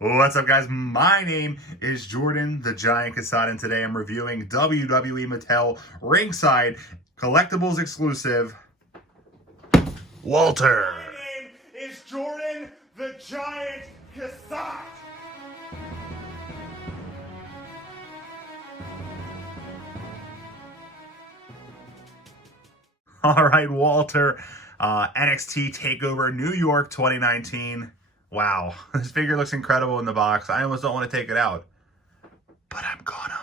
What's up, guys? My name is Jordan the Giant Casada, and today I'm reviewing WWE Mattel Ringside Collectibles exclusive Walter. My name is Jordan the Giant Casada. All right, Walter. NXT TakeOver New York 2019. Wow, this figure looks incredible in the box. I almost don't want to take it out, but I'm gonna.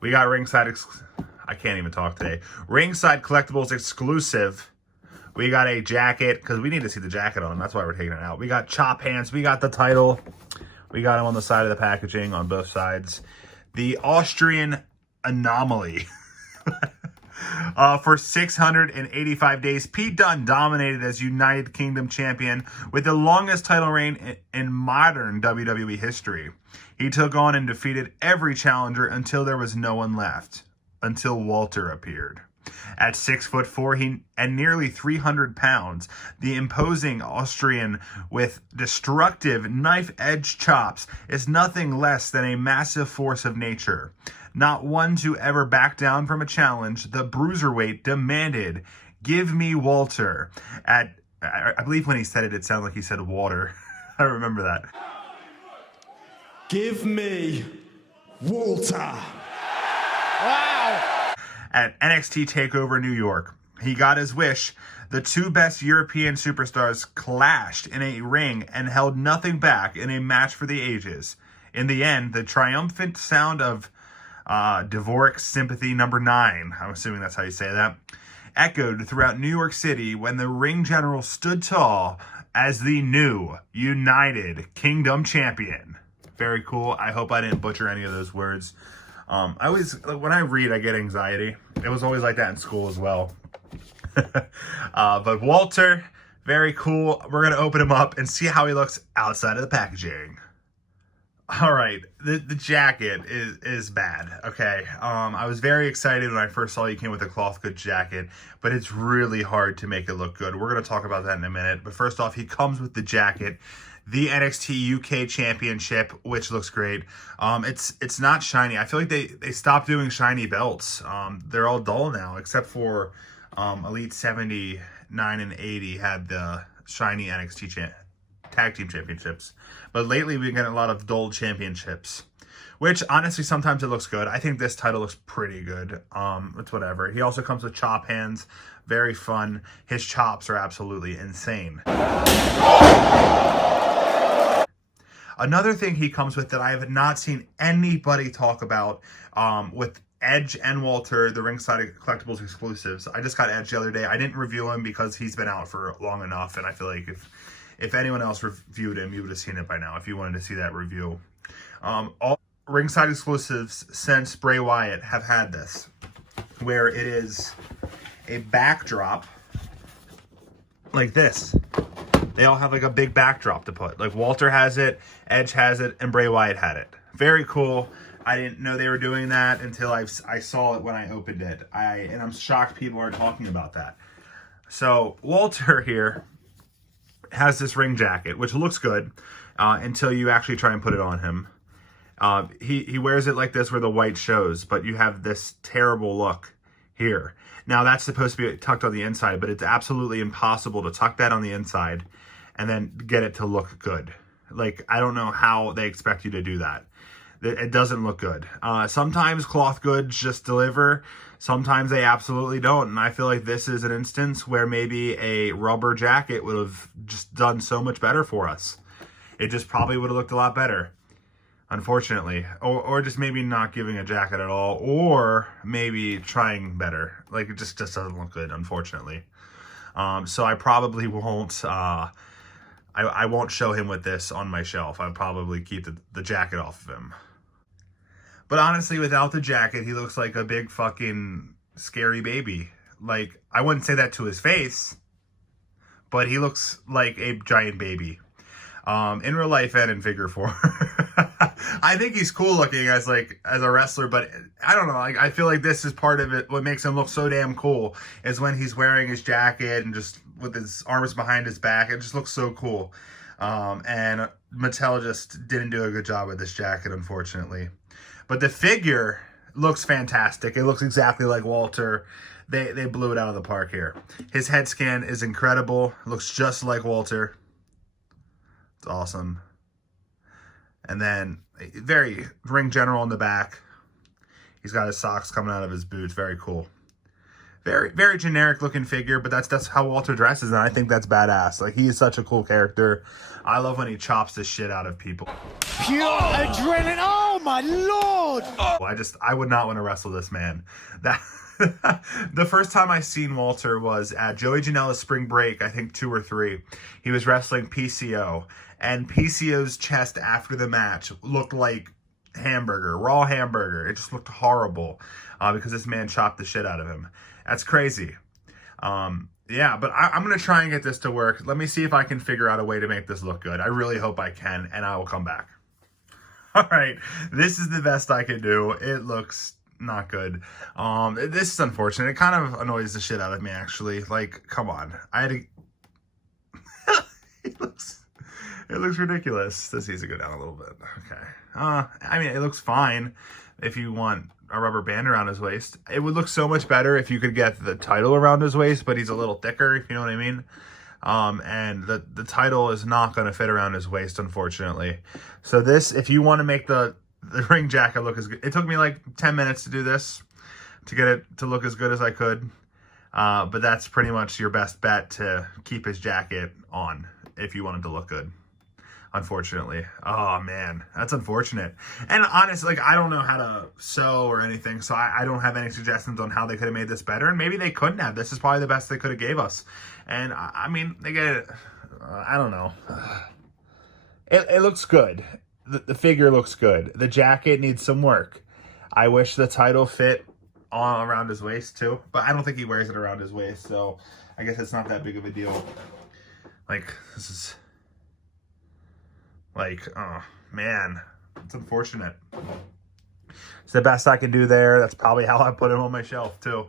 We got Ringside. I can't even talk today. Ringside Collectibles exclusive. We got a jacket, because we need to see the jacket on him. That's why we're taking it out. We got chop hands. We got the title. We got him on the side of the packaging on both sides. The Austrian Anomaly. For 685 days, Pete Dunne dominated as United Kingdom champion with the longest title reign in modern WWE history. He took on and defeated every challenger until there was no one left, until Walter appeared. At 6'4" and nearly 300 pounds, the imposing Austrian with destructive knife-edge chops is nothing less than a massive force of nature. Not one to ever back down from a challenge, the bruiserweight demanded, "Give me Walter." I believe when he said it, it sounded like he said water. I remember that. Give me Walter. Wow. At NXT TakeOver New York, he got his wish. The two best European superstars clashed in a ring and held nothing back in a match for the ages. In the end, the triumphant sound of Dvorak's Sympathy number 9, I'm assuming that's how you say that, echoed throughout New York City when the ring general stood tall as the new United Kingdom champion. Very cool. I hope I didn't butcher any of those words. I always, when I read, I get anxiety. It was always like that in school as well. But Walter, very cool. We're going to open him up and see how he looks outside of the packaging. All right, the jacket is bad, okay? I was very excited when I first saw he came with a cloth good jacket, but it's really hard to make it look good. We're going to talk about that in a minute. But first off, he comes with the jacket, the NXT UK Championship, which looks great. It's not shiny. I feel like they stopped doing shiny belts. They're all dull now, except for Elite 79 and 80 had the shiny NXT Tag Team Championships. But lately we've been getting a lot of dull championships, which honestly sometimes it looks good. I think this title looks pretty good. It's whatever. He also comes with chop hands. Very fun. His chops are absolutely insane. Another thing he comes with that I have not seen anybody talk about with Edge and Walter, the Ringside Collectibles exclusives. I just got Edge the other day. I didn't review him because he's been out for long enough, and I feel like if anyone else reviewed him, you would have seen it by now if you wanted to see that review. All Ringside exclusives since Bray Wyatt have had this, where it is a backdrop like this. They all have like a big backdrop to put. Like Walter has it, Edge has it, and Bray Wyatt had it. Very cool. I didn't know they were doing that until I saw it when I opened it. And I'm shocked people are talking about that. So Walter here has this ring jacket, which looks good until you actually try and put it on him. He wears it like this where the white shows, but you have this terrible look here. Now that's supposed to be tucked on the inside, but it's absolutely impossible to tuck that on the inside and then get it to look good. Like, I don't know how they expect you to do that. It doesn't look good. Sometimes cloth goods just deliver. Sometimes they absolutely don't. And I feel like this is an instance where maybe a rubber jacket would have just done so much better for us. It just probably would have looked a lot better, unfortunately. Or just maybe not giving a jacket at all. Or maybe trying better. Like, it just doesn't look good, unfortunately. So I probably won't... I won't show him with this on my shelf. I'll probably keep the jacket off of him. But honestly, without the jacket, he looks like a big fucking scary baby. Like, I wouldn't say that to his face, but he looks like a giant baby. In real life and in figure form. I think he's cool looking as a wrestler, but I don't know. I feel like this is part of it. What makes him look so damn cool is when he's wearing his jacket and just with his arms behind his back. It just looks so cool. And Mattel just didn't do a good job with this jacket, unfortunately. But the figure looks fantastic. It looks exactly like Walter. They blew it out of the park here. His head scan is incredible. Looks just like Walter. It's awesome. And then very ring general in the back. He's got his socks coming out of his boots. Very cool. Very, very generic looking figure, but that's how Walter dresses, and I think that's badass. Like, he is such a cool character. I love when he chops the shit out of people. Pure adrenaline! Oh my lord! I would not want to wrestle this man. That the first time I seen Walter was at Joey Janela's Spring Break, I think 2 or 3. He was wrestling PCO, and PCO's chest after the match looked like raw hamburger. It just looked horrible because this man chopped the shit out of him. That's crazy. Yeah, but I'm going to try and get this to work. Let me see if I can figure out a way to make this look good. I really hope I can, and I will come back. All right, this is the best I can do. It looks not good. This is unfortunate. It kind of annoys the shit out of me, actually. Like, come on. I had to... It looks ridiculous. This needs to go down a little bit. Okay. I mean, it looks fine if you want a rubber band around his waist. It would look so much better if you could get the title around his waist, but he's a little thicker, if you know what I mean. And the title is not going to fit around his waist, unfortunately. So this, if you want to make the ring jacket look as good, it took me like 10 minutes to do this, to get it to look as good as I could. But that's pretty much your best bet to keep his jacket on if you want it to look good. Unfortunately. Oh man, that's unfortunate. And honestly, like, I don't know how to sew or anything, so I don't have any suggestions on how they could have made this better, and maybe they couldn't have. This is probably the best they could have gave us. And I mean, they get it. I don't know. It looks good. The figure looks good. The jacket needs some work. I wish the title fit all around his waist too, but I don't think he wears it around his waist, so I guess it's not that big of a deal. Like, this is... Like, oh, man, it's unfortunate. It's the best I can do there. That's probably how I put him on my shelf, too.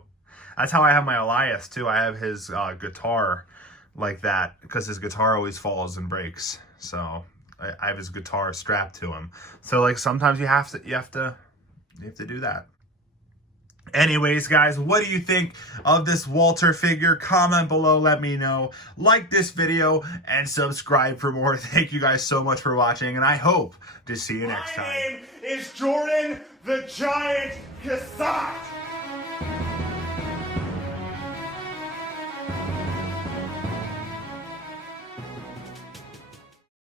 That's how I have my Elias, too. I have his guitar like that because his guitar always falls and breaks. So I have his guitar strapped to him. So, like, sometimes you have to do that. Anyways, guys, what do you think of this Walter figure? Comment below, let me know. Like this video and subscribe for more. Thank you guys so much for watching, and I hope to see you next time. My name is Jordan the Giant Cassat.